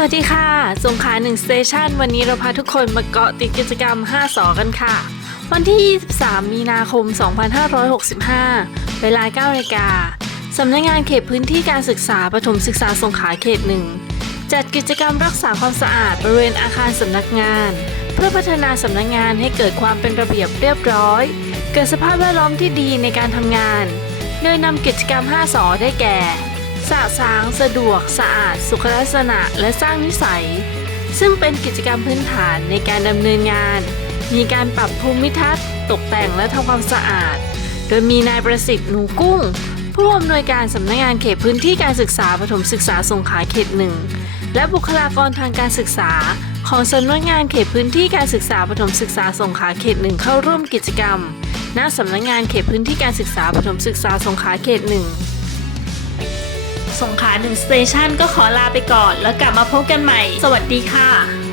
สวัสดีค่ะ สงขลา1 Station วันนี้เราพาทุกคนมาเกาะติดกิจกรรม 5สอกันค่ะ วันที่ 23 มีนาคม 2565 เวลา9นาฬิกาสำนักงานเขตพื้นที่การศึกษาประถมศึกษาสงขลาเขตหนึ่งจัดกิจกรรมรักษาความสะอาดบริเวณอาคารสำนักงาน เพื่อพัฒนาสำนักงานให้เกิดความเป็นระเบียบเรียบร้อย เกิดสภาพแวดล้อมที่ดีในการทำงาน โดยนำกิจกรรม 5สอได้แก่ สะสางสะดวก สะอาด สุขลักษณะ และสร้างนิสัย ซึ่งเป็นกิจกรรมพื้นฐานในการดำเนินงาน มีการปรับภูมิทัศน์ ตกแต่งและทำความสะอาด โดยมีนายประสิทธิ์หนูกุ้ง ผู้อำนวยการสำนักงานเขตพื้นที่การศึกษาปฐมศึกษาสงขลาเขตหนึ่งและบุคลากรทางการศึกษา ของสำนักงานเขตพื้นที่การศึกษาปฐมศึกษาสงขลาเขตหนึ่งเข้าร่วมกิจกรรม ณสำนักงานเขตพื้นที่การศึกษาปฐมศึกษาสงขลาเขตหนึ่ง สงขลาหนึ่งสเตชันก็ขอลาไปก่อน แล้วกลับมาพบกันใหม่ สวัสดีค่ะ